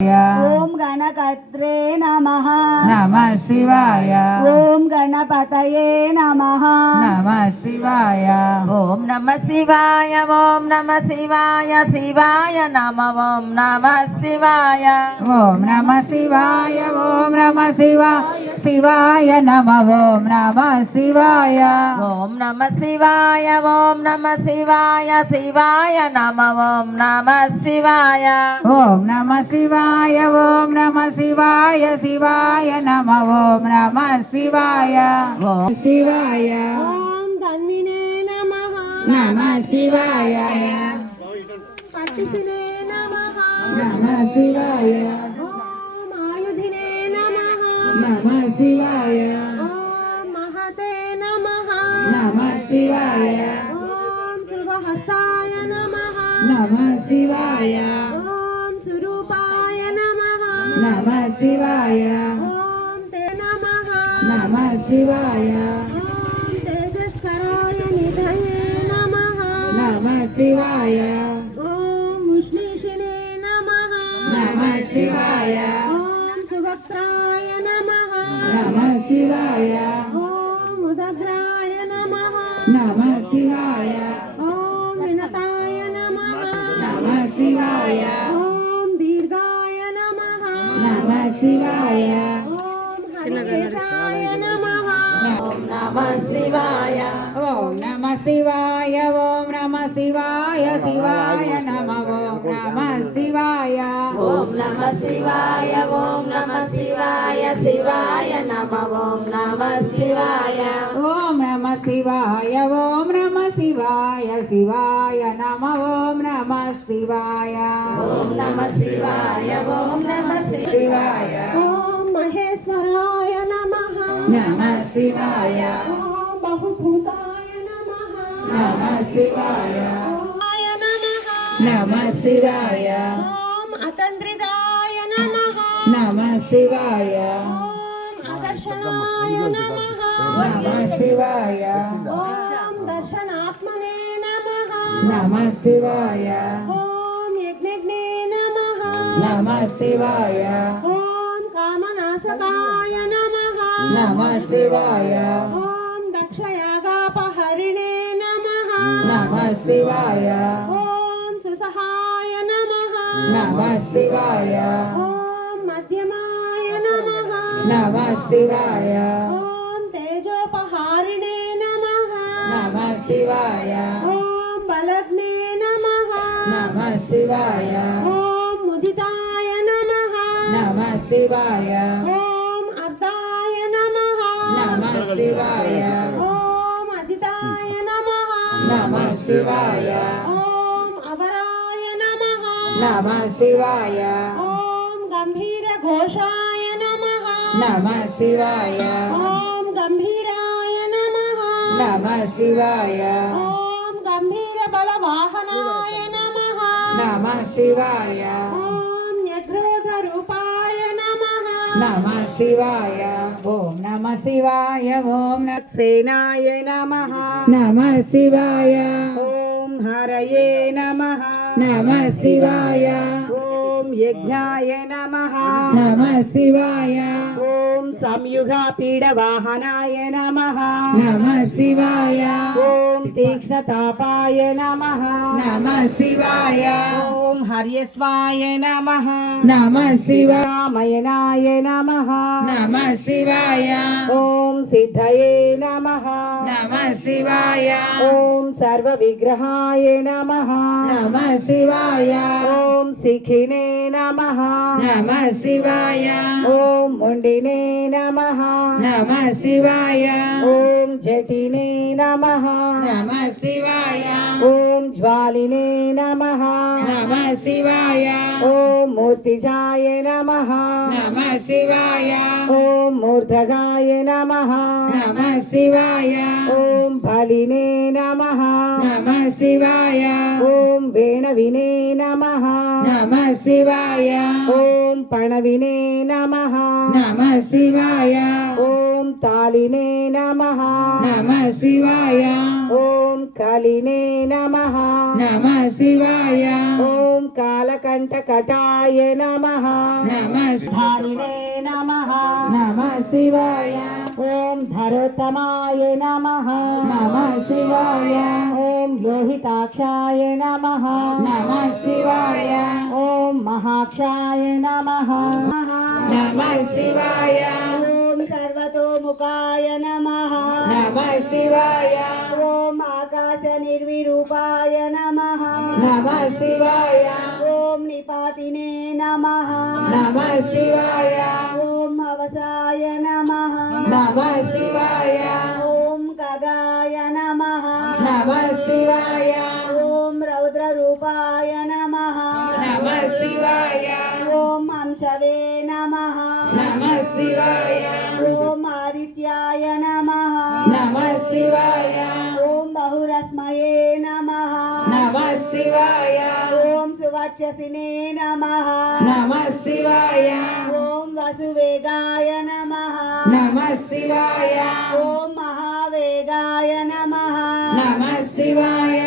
ఓం గణకర్త్రే నమః నమః శివాయ. ఓం గణపతయే నమః నమః శివాయ. ఓం నమ శివాయ. ఓం నమ శివాయ. శివాయ నమ. ఓం నమ శివాయ. ఓం నమః శివాయ. ఓం నమః శివాయ. శివాయ నమ. ఓం నమః శివాయ. ఓం నమ శివాయ. ఓం నమ శివాయ. శివాయ నమ. ఓం నమ శివాయ. ఓం నమః శివాయ. ఓం నమః శివాయ. శివాయ నమ. ఓం నమః శివాయ. ఓం శివాయ. ఓం ధన్వినే నమః నమః శివాయ. పట్టిసినే నమః నమః శివాయ. ఓం ఆయుధినే నమః నమః శివాయ. ఓం మహతే నమః నమః శివాయ. ఓం శుభహస్తాయ నమః నమః శివాయ. ఓం స్వరూపాయ నమః నమః శివాయ. ఓం తే నమః నమః శివాయ. ఓం తేజస్కరాయ నిధయే నమః నమః శివాయ. ఓం ఉష్ణీషిణే నమః నమః శివాయ. ఓం సువక్త్రాయ నమః నమః శివాయ. ఓం ఉదగ్రాయ నమః నమః శివాయ. ఓం వినతాయ నమః నమః శివాయ. ఓం దీర్ఘాయ నమః నమః శివాయ. ఓం హరికేశాయ నమః ఓం నమ శివాయ. ఓం నమః శివాయ. ఓం నమః శివాయ. శివాయ నమ. ఓం నమః శివాయ. ఓం నమ శివాయ. ఓం నమ శివాయ. శివాయ నమ. ఓం నమ శివాయ. ఓం నమః శివాయ. ఓం నమః శివాయ. శివాయ నమ. ఓం నమః శివాయ. ఓం నమ శివాయ. ఓం నమ శివాయ. ఓం మహేశ్వరాయ నమః నమః శివాయ. ఓం బహుభూతాయ నమః నమః శివాయ. ఓమాయ నమః నమః శివాయ. ఓం అతంత్రిదాయ నమః నమః శివాయ. ఓం అదర్శనాయ నమః నమః శివాయ. ఓం దర్శనాత్మనే నమః నమః శివాయ. ఓం యజ్ఞజ్ఞే నమః నమః శివాయ. ఓం కామనాశకాయ నమః నమః శివాయ. ఓం దక్షయాగాపహరిణే నమః నమః శివాయ. ఓం సుసహాయ నమః నమః శివాయ. ఓం మధ్యమాయ నమః నమః శివాయ. ఓం తేజోపహారిణే నమః నమః శివాయ. ఓం బలగ్నే నమః నమః శివాయ. ఓం ముదితాయ నమః నమః శివాయ. ఓం అర్ధాయ నమః నమః శివాయ. ఓం అజితాయ నమః నమః శివాయ. ఓం అవరాయ నమః నమః శివాయ. ఓం గంభీర ఘోషాయ నమః నమః శివాయ. ఓం గంభీరాయ నమః నమః శివాయ. ఓం గంభీర బల వాహనాయ నమః నమః శివాయ. ఓం యగ్రోధ రూపాయ నమః నమః శివాయ. ఓం నమః శివాయ. ఓం సేనాయ నమః. నమః శివాయ. ఓం హరయే నమః నమః శివాయ. ఓం యజ్ఞాయ నమః నమః శివాయ. ఓం సంయుగ పీడ వాహనాయ నమః నమః శివాయ. ఓం తీక్ష్ణతాపాయ నమః నమః శివాయ. ఓం హర్యస్వాయ నమః నమః శివాయ. రామయనాయ నమః నమః శివాయ. ఓం సిద్ధయే నమః నమః శివాయ. ఓం సర్వ విగ్రహాయ నమః నమః శివాయ. ఓం శిఖినే నమః నమః శివాయ. ఓం ముండినే నమః నమః శివాయ. ఓం జటినే నమః నమః శివాయ. ఓం జ్వాలినే నమః నమః శివాయ. ఓం మూర్తిజాయ నమః నమః శివాయ. ఓం మూర్ధగాయ నమః నమః శివాయ. ఓం బలినే నమః నమః శివాయ. ఓం వేణవినే నమః నమః శివాయ. ఓం పణవినే నమః నమః శివాయ ఓం తాళినే నమః నమః శివాయ ఓం కలినే నమః నమః శివాయ ఓం కాలకంఠకటాయ నమః నమః ధారిణే నమః నమః శివాయ ఓం ధరోత్తమాయ నమః నమః శివాయ ఓం లోహితాక్షాయ నమః నమః శివాయ ఓం మహాక్షాయ నమః నమః శివాయ ఓం సర్వతోముఖాయ నమః నమః శివాయ ఓం ఆకాశ నిర్విరూపాయ నమః నమః శివాయ ఓం నిపాతినే నమః నమః శివాయ ఓం అవసాయ నమః నమః శివాయ ఓం ఖగాయ నమః నమః శివాయ ఓం రౌద్రరూపాయ నమః నమః శివాయ ఓం అంశవే నమః నమః శివాయ ఓం ఆదిత్యాయ నమః నమః శివాయ ఓం బహురస్మయే నమః నమః శివాయ ఓం సువక్షసినే నమః నమః శివాయ ఓం వసువేగాయ నమః నమః శివాయ ఓం మహావేగాయ నమః నమః శివాయ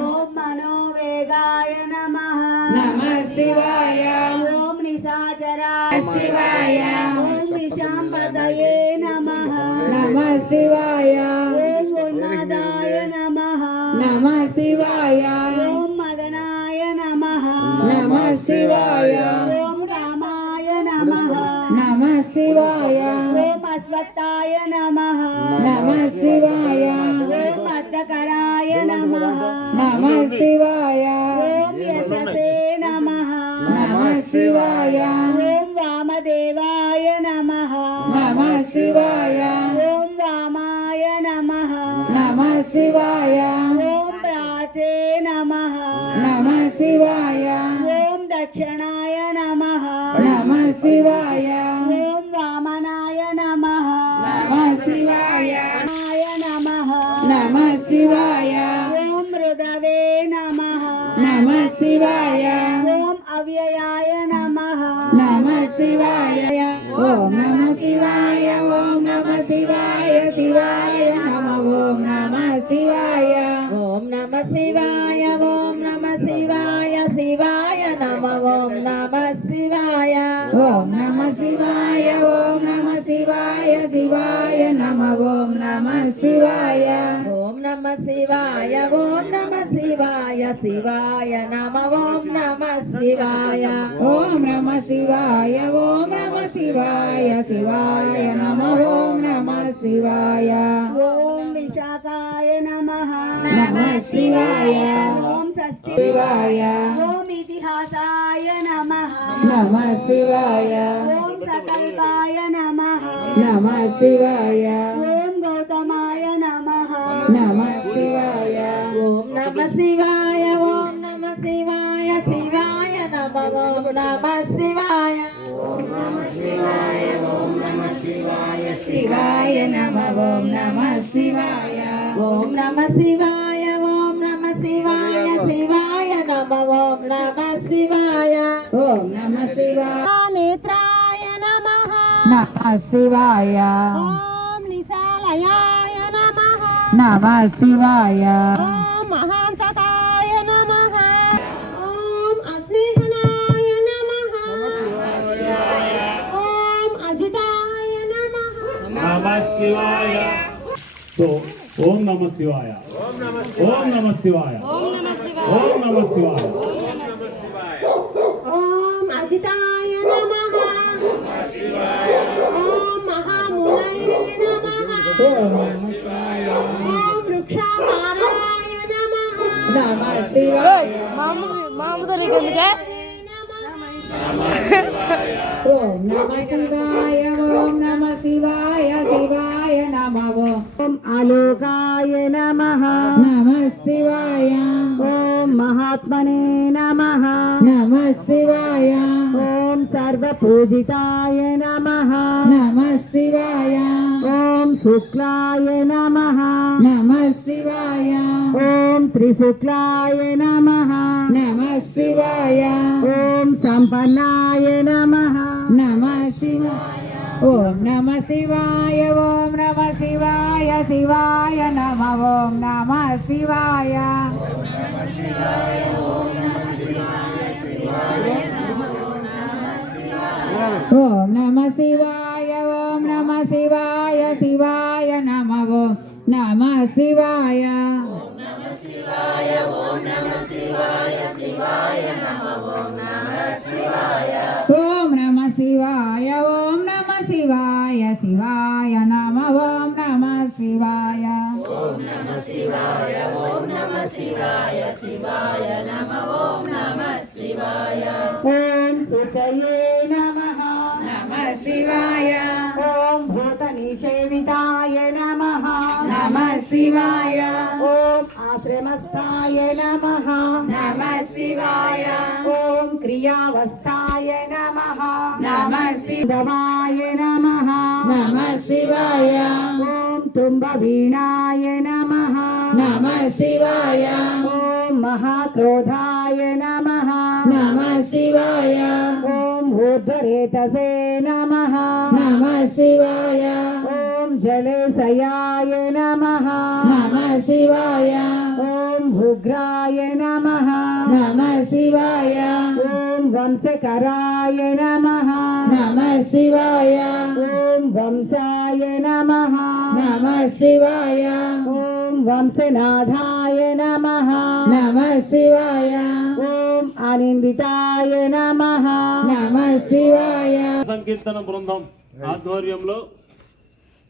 ఓం మనోవేగాయ నమః నమః శివాయ ఓం నిశాచరాయ శివాయ ఓం నిశాంపతయే నమః నమః శివాయ ఓం ఉన్మదాయ నమః నమః శివాయ ఓం మదనాయ నమః నమః శివాయ ఓం రామాయ నమః నమః శివాయ ఓం అశ్వత్థాయ నమః నమః శివాయ ఓం అర్ధకరాయ నమః నమః శివాయ ఓం యశసే నమః నమః శివాయ ఓం వామదేవాయ నమః నమః శివాయ ఓం వామాయ నమః నమః శివాయ ఓం ప్రాచే నమః నమః శివాయ ఓం దక్షిణాయ నమః నమః శివాయ ఓం వామనాయ నమః నమః శివాయ నాయ నమః నమః శివాయ ఓం మృదవే నమః నమః శివాయ ఓం అవ్యయాయ నమః నమః శివాయ ఓం నమః శివాయ ఓం నమః శివాయ శివాయ నమః ఓం నమః శివాయ ఓం నమః శివాయ ఓం నమః శివాయ శివాయ నమః ఓం నమః శివాయ ఓం నమః శివాయ ఓం నమః శివాయ శివాయ నమః ఓం నమః శివాయ ఓం నమః శివాయ ఓం నమః శివాయ శివాయ నమః ఓం నమః శివాయ ఓం నమః శివాయ ఓం నమః శివాయ శివాయ నమః ఓం నమః శివాయ ఓం విశాఖాయ నమః నమః శివాయ ఓం షష్ఠి శివాయ ఓం ఇతిహాసాయ నమః నమః శివాయ ఓం సకల్పాయ నమః నమః శివాయ ఓం గౌతమాయ నమః నమః శివాయ ఓం నమః శివాయ ఓం నమః శివాయ శివాయ నమః ఓం నమః శివాయ శివాయ నమః ఓం నమః శివాయ ఓం నమః శివాయ ఓం నమః శివాయ శివాయ నమః ఓం నమః శివాయ ఓం నమః శివాయ నేత్రాయ నమః నమః శివాయ ఓం నిశాలయాయ నమః నమః శివాయ ఓం మహాంతకాయ నమః ఓం అశ్రీహనాయ నమః ఓం అజితాయ నమః नमः शिवाय तो ओम नमः शिवाय ओम नमः शिवाय ओम नमः शिवाय ఓం అజితాయ నమః ఓం మహామునయే నమః ఓం వృక్షాకారాయ నమః నమః శివాయ ఓం నమః శివాయ ఓం నమః శివాయ శివాయ నమః ఓం ఆలోకాయ నమః నమః శివాయ ఓం మహాత్మనే నమః నమః శివాయ ఓం సర్వపూజితాయ నమః నమః శివాయ ఓం శుక్లాయ నమః నమః శివాయ ఓం త్రిశుక్లాయ నమః నమః శివాయ ఓం సంపన్నాయ నమః ఓం నమ శివాయ ఓం నమ శివాయ శివాయ నమ ఓం నమ శివాయ ఓం నమ శివాయ ఓం నమ శివాయ శివాయ నమ ఓం నమ శివాయ ఓం నమ శివాయ ఓం నమ శివాయ శివాయ నమ ఓం నమ శివాయ ఓం శుచయే నమః నమ శివాయ ఓం భూత నిషేవితాయ నమః నమ శివాయ ఓం ఆశ్రమస్థాయ నమః నమ శివాయ ఓం క్రియావస్థాయ నమః నమ శివాయ నమః నమ శివాయ ఓం తుంబవీణాయ నమః నమ శివాయ ఓం మహాక్రోధాయ నమః నమ శివాయ ఓం ఊర్ధ్వరేతసే నమః నమ శివాయ ఓం జలేశయాయ నమః నమ శివాయ ఓం ఉగ్రాయ నమః నమ శివాయ ఓం వంశకరాయ నమః నమ శివాయ ఓం వంశాయ నమః నమ శివాయ ఓం వంశనాథాయ నమః నమ శివాయ ఓం అనిందితాయ నమః నమ శివాయ సంకీర్తన బృందం ఆధ్వర్యంలో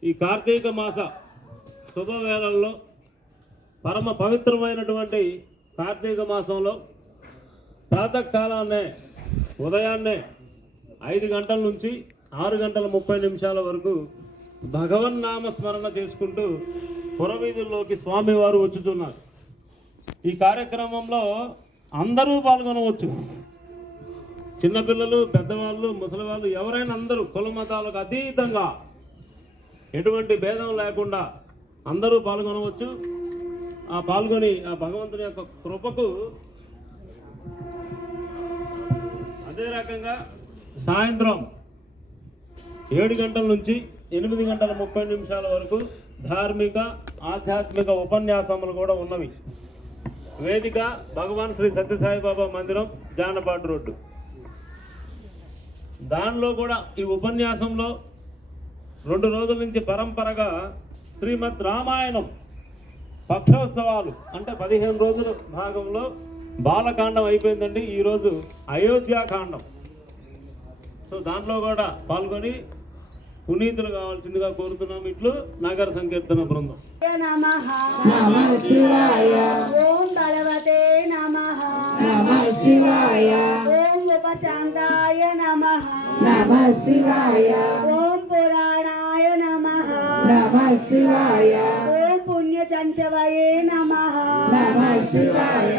ఈ కార్తీక మాస శుభవేళల్లో పరమ పవిత్రమైనటువంటి కార్తీక మాసంలో ప్రాతకాలాన్నే ఉదయాన్నే 5 గంటల నుంచి 6:30 వరకు భగవన్నామ స్మరణ చేసుకుంటూ పురవీధుల్లోకి స్వామివారు వచ్చుతున్నారు. ఈ కార్యక్రమంలో అందరూ పాల్గొనవచ్చు. చిన్నపిల్లలు, పెద్దవాళ్ళు, ముసలివాళ్ళు ఎవరైనా అందరూ కుల మతాలకు అతీతంగా ఎటువంటి భేదం లేకుండా అందరూ పాల్గొనవచ్చు. పాల్గొని ఆ భగవంతుని యొక్క కృపకు అదే రకంగా సాయంత్రం 7 గంటల నుంచి 8:30 వరకు ధార్మిక ఆధ్యాత్మిక ఉపన్యాసములు కూడా ఉన్నవి. వేదిక భగవాన్ శ్రీ సత్యసాయిబాబా మందిరం, జానపాటు రోడ్డు. దానిలో కూడా ఈ ఉపన్యాసంలో 2 రోజుల నుంచి పరంపరగా శ్రీమద్ రామాయణం పక్షోత్సవాలు అంటే 15 రోజుల భాగంలో బాలకాండం అయిపోయిందండి. ఈరోజు అయోధ్యాకాండం. సో దాంట్లో కూడా పాల్గొని పునీతులు కావాల్సిందిగా కోరుతున్నాం. ఇట్లు నగర సంకీర్తన బృందం. నమ శివాయ ఓం భగవతే నమః నమ శివాయ ఓం ఉపశాంతాయ నమః నమ శివాయ ఓం పురాణాయ నమః నమ శివాయ ఓం పుణ్యచంచవయే నమః నమ శివాయ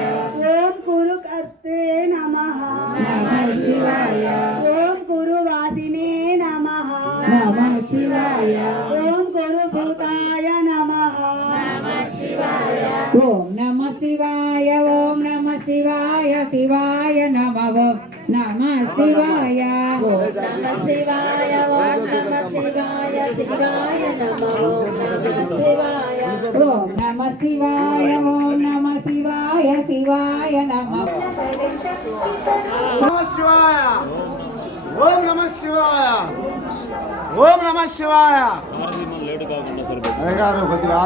ఓం కురుకర్తే నమః నమ శివాయ ఓం కురువాసినే నమః నమ శివాయ ఓం కురుభూతాయ నమః ఓం నమ శివాయ ఓం నమ శివాయ శివాయ నమ ఓం నమ శివాయ ఓం నమ శివాయ ఓం నమ శివాయ శివాయ నమః ఓం నమ శివాయ ఓం నమ శివాయ ఓం నమ శివాయ శివాయ నమ నమ శివాయ ఓం నమ శివాయ ఓం నమ శివాయ లేటు కాకుండా సరిపోతుంది. అయ్యగారు కొద్దిగా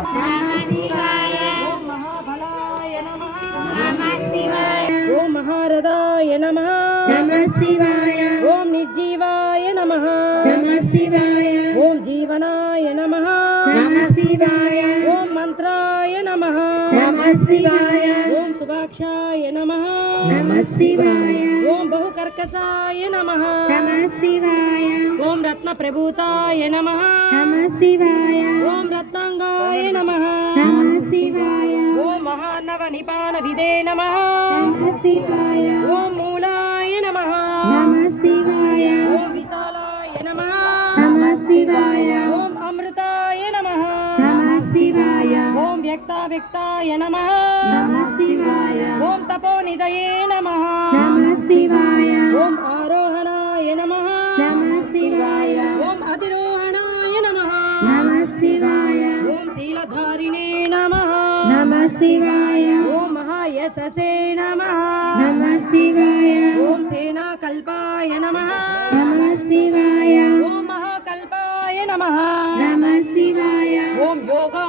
ఓం మహారథాయ నమః నమ శివాయ ఓం నిర్జీవాయ నమః నమ శివాయ ఓం జీవనాయ నమః నమ శివాయ ఓం మంత్రాయ నమః నమ శివాయ ఓం సుభాక్షాయ నమః నమ శివాయ ఓం బహుకర్కసాయ నమః నమ శివాయ ఓం రత్న ప్రభూతాయ నమః నమ శివాయ ఓం రత్నాంగాయ నమః నమ శివాయ ఓం మహానవ నిపాన విదే నమః నమ శివాయ ఓం మూలాయ నమః నమ శివాయ ఓం విశాలాయ నమః నమ శివాయ ఓం అమృతాయ నమః నమ శివాయ ఓం వ్యక్తావ్యక్తాయ నమః నమ శివాయ ఓం తపోనిదయే నమః నమ శివాయ ఓం ఆరోహణాయ నమః నమ శివాయ ఓం ఓం అధిరోహణాయ నమః నమః శివాయ ఓం శీలధారిణే నమః నమః శివాయ ఓం మహాయశసే నమః నమః శివాయ ఓం సేనాకల్పాయ నమః నమః శివాయ ఓం మహాకల్పాయ నమః నమః శివాయ ఓం యోగా